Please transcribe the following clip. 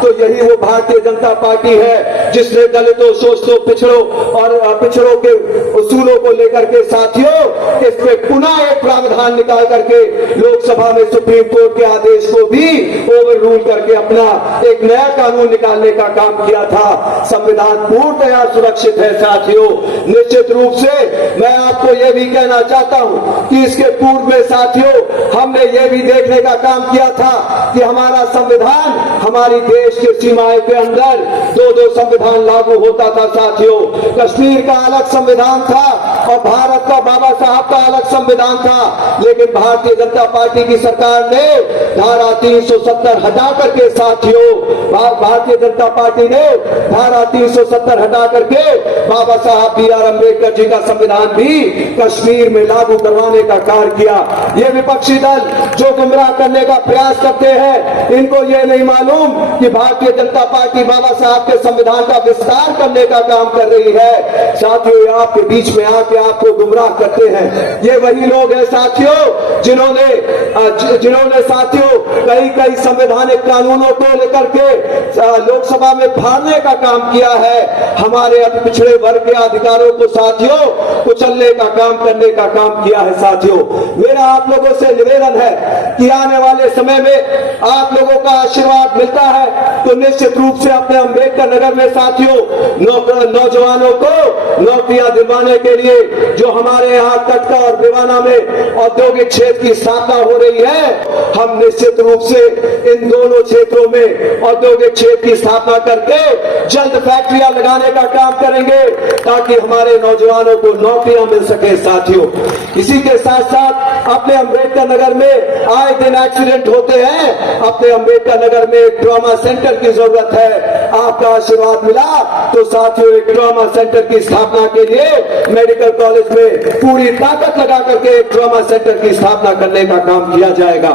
तो यही वो भारतीय जनता पार्टी है जिसने दलितों, शोषितों, पिछड़ों के उसूलों को लेकर के साथियों इस पे पुनः एक प्रावधान निकाल करके लोकसभा में सुप्रीम कोर्ट के आदेश को भी ओवर रूल करके अपना एक नया कानून निकालने का काम किया था। संविधान पूर्णतया सुरक्षित है साथियों। निश्चित रूप से मैं आपको यह भी कहना चाहता हूं कि इसके पूर्व में साथियों हमने ये भी देखने का काम किया था कि हमारा संविधान हमारी देश की सीमाएं के अंदर दो संविधान लागू होता था साथियों। कश्मीर का अलग संविधान था और भारत का बाबा साहब का अलग संविधान था, लेकिन भारतीय जनता पार्टी की सरकार ने धारा 370 हटा करके साथियों, भारतीय जनता पार्टी ने धारा 370 हटा करके बाबा साहब B.R. अम्बेडकर जी का संविधान भी कश्मीर में लागू करवाने का कार्य किया। ये विपक्षी दल जो गुमराह करने का प्रयास करते हैं, इनको ये नहीं मालूम कि भारतीय जनता पार्टी बाबा साहब के संविधान का विस्तार करने का काम कर रही है। साथियों आपके बीच में आके आपको गुमराह करते हैं ये वही लोग हैं साथियों जिन्होंने साथियों कई संवैधानिक कानूनों को लेकर के लोकसभा में फाड़ने का काम किया है। हमारे अति पिछड़े वर्ग के अधिकारों को साथियों कुचलने का काम करने का काम किया है साथियों। मेरा आप लोगों से निवेदन है कि आने वाले समय में आप लोगों का आशीर्वाद मिलता है तो निश्चित रूप से अपने अम्बेडकर नगर में साथियों नौजवानों को नौकरियां दिलवाने के लिए जो हमारे यहाँ कटका और भिवाना में औद्योगिक क्षेत्र की स्थापना हो रही है, हम निश्चित रूप से इन दोनों क्षेत्रों में औद्योगिक क्षेत्र की स्थापना करके जल्द फैक्ट्रियां लगाने का काम करेंगे ताकि हमारे नौजवानों को नौकरियां मिल सके साथियों। इसी के साथ साथ अपने अम्बेडकर नगर में आए दिन एक्सीडेंट होते हैं। अपने अम्बेडकर नगर में एक ट्रॉमा सेंटर की जरूरत है। आपका आशीर्वाद मिला तो साथियों एक ट्रॉमा सेंटर की स्थापना के लिए मेडिकल कॉलेज में पूरी ताकत लगा करके एक ट्रॉमा सेंटर की स्थापना करने का काम किया जाएगा।